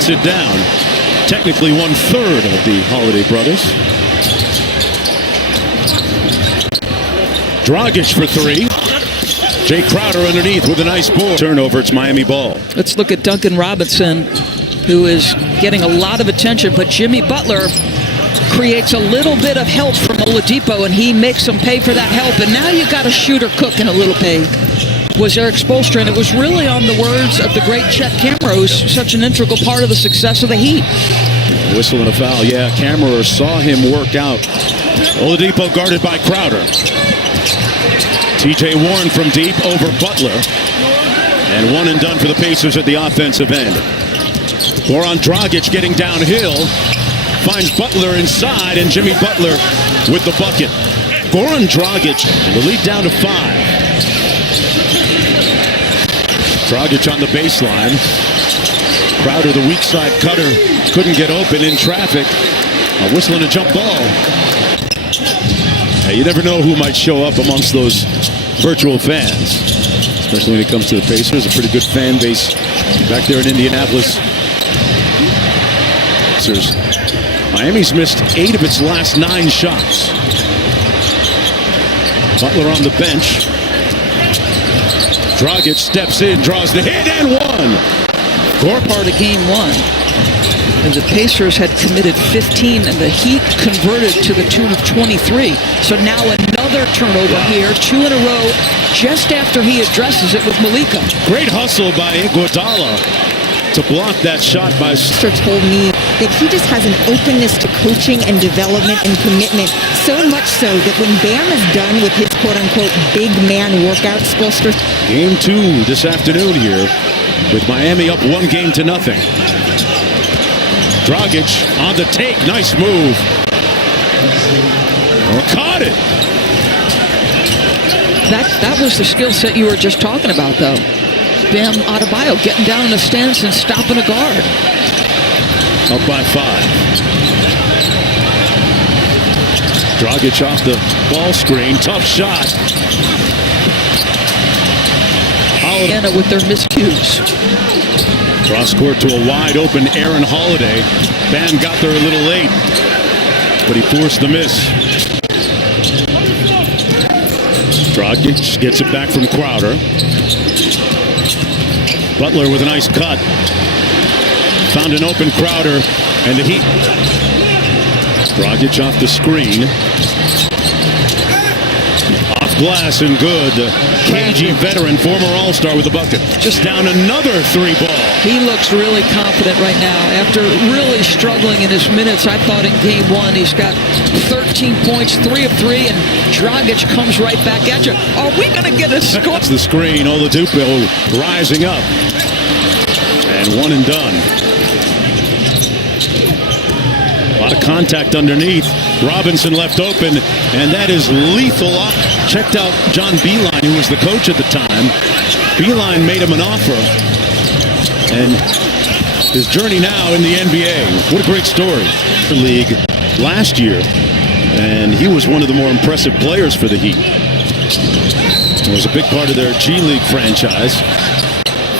bats it down. Technically 1/3 of the Holiday brothers. Dragic for three. Jay Crowder underneath with a nice ball. Turnover, it's Miami ball. Let's look at Duncan Robinson, who is getting a lot of attention, but Jimmy Butler creates a little bit of help from Oladipo, and he makes him pay for that help. And now you got a shooter cooking a little pay. Was Eric Spoelstra, and it was really on the words of the great Chet Kammerer, who's such an integral part of the success of the Heat. Whistle and a foul. Yeah, Kammerer saw him work out. Oladipo guarded by Crowder. TJ Warren from deep over Butler. And one and done for the Pacers at the offensive end. Goran Dragic getting downhill. Finds Butler inside, and Jimmy Butler with the bucket. Goran Dragic, the lead down to 5. Dragic on the baseline. Crowder, the weak side cutter, couldn't get open in traffic. A whistle and a jump ball. Hey, you never know who might show up amongst those virtual fans, especially when it comes to the Pacers. A pretty good fan base back there in Indianapolis. Pacers. Miami's missed 8 of its last 9 shots. Butler on the bench. Dragic steps in, draws the hit, and one. Part of game 1. And the Pacers had committed 15, and the Heat converted to the tune of 23. So now another turnover here, 2 in a row, just after he addresses it with Malika. Great hustle by Iguodala to block that shot by... Told me that he just has an openness to coaching and development and commitment, so much so that when Bam is done with his quote-unquote big man workouts, Spoelstra... Game 2 this afternoon here, with Miami up 1-0. Dragic on the take. Nice move. Caught it. That was the skill set you were just talking about, though. Bam Adebayo getting down in the stance and stopping a guard. Up by 5. Dragic off the ball screen. Tough shot. Holiday with their miscues. Cross court to a wide open Aaron Holiday. Bam got there a little late, but he forced the miss. Dragic gets it back from Crowder. Butler with a nice cut. Found an open Crowder, and the Heat. Dragic off the screen. Off glass and good. The KG veteran, former All-Star with the bucket. Just down another 3 ball. He looks really confident right now. After really struggling in his minutes, I thought in game 1 he's got 13 points, 3 of 3, and Dragic comes right back at you. Are we going to get a score? That's the screen. Oladipo rising up. And one and done. A lot of contact underneath. Robinson left open, and that is lethal. Checked out John Beilein, who was the coach at the time. Beilein made him an offer, and his journey now in the NBA. What a great story. The league last year, and he was one of the more impressive players for the Heat. It was a big part of their G League franchise.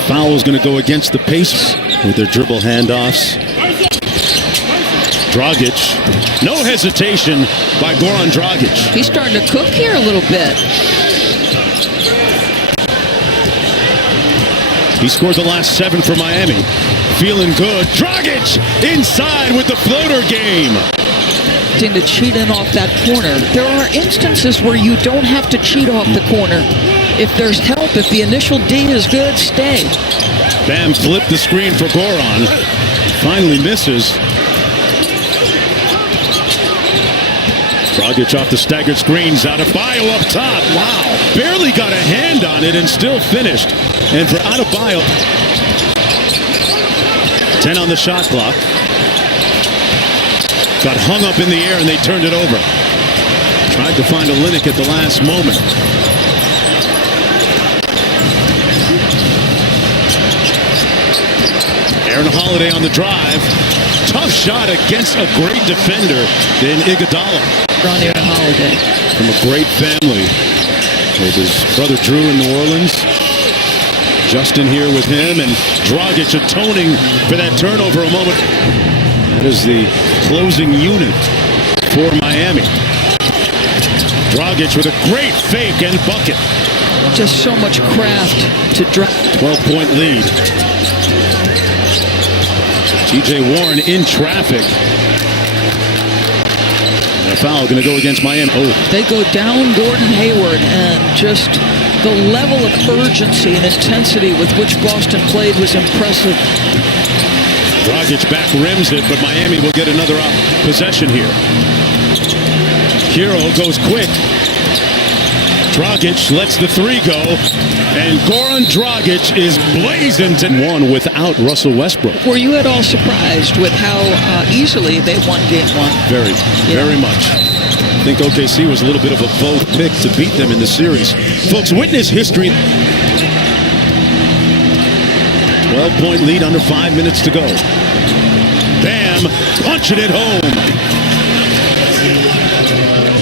Foul is going to go against the Pacers with their dribble handoffs. Dragic, no hesitation by Goran Dragic. He's starting to cook here a little bit. He scored the last 7 for Miami. Feeling good. Dragic inside with the floater game. To cheat in off that corner. There are instances where you don't have to cheat off the corner. If there's help, if the initial D is good, stay. Bam flipped the screen for Goran. Finally misses. Dragic off the staggered screens. Adebayo up top. Wow. Barely got a hand on it and still finished. And for Adebayo, 10 on the shot clock. Got hung up in the air and they turned it over. Tried to find a Olynyk at the last moment. Aaron Holiday on the drive. Tough shot against a great defender in Iguodala. Ron Aaron Holiday. From a great family with his brother Drew in New Orleans. Justin here with him, and Dragic atoning for that turnover a moment. That is the closing unit for Miami. Dragic with a great fake and bucket. Just so much craft to drive. 12-point lead. TJ Warren in traffic. And a foul going to go against Miami. Oh. They go down Gordon Hayward, and just the level of urgency and intensity with which Boston played was impressive. Dragic back rims it, but Miami will get another possession here. Hero goes quick. Dragic lets the three go, and Goran Dragic is blazing to one without Russell Westbrook. Were you at all surprised with how easily they won game one? Very, very much. I think OKC was a little bit of a bold pick to beat them in the series. Folks, witness history. 12-point lead, under 5 minutes to go. Bam, punching it home.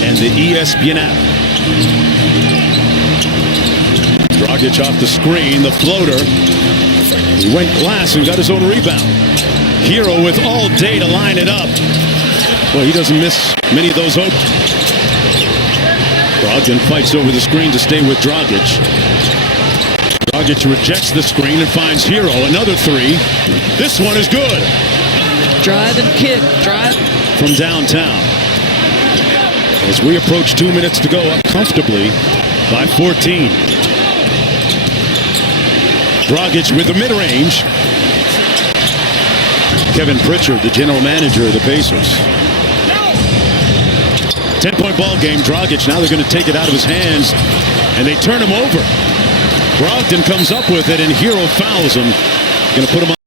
And the ESPN app. Dragic off the screen, the floater. He went glass and got his own rebound. Hero with all day to line it up. Well, he doesn't miss many of those open. Brogdon fights over the screen to stay with Dragic. Dragic rejects the screen and finds Hero. Another three. This one is good. Drive and kick. Drive. From downtown. As we approach 2 minutes to go, up comfortably by 14. Dragic with the mid-range. Kevin Pritchard, the general manager of the Pacers. 10-point ball game. Dragic, now they're going to take it out of his hands, and they turn him over. Brogdon comes up with it, and Hero fouls him. Going to put him on.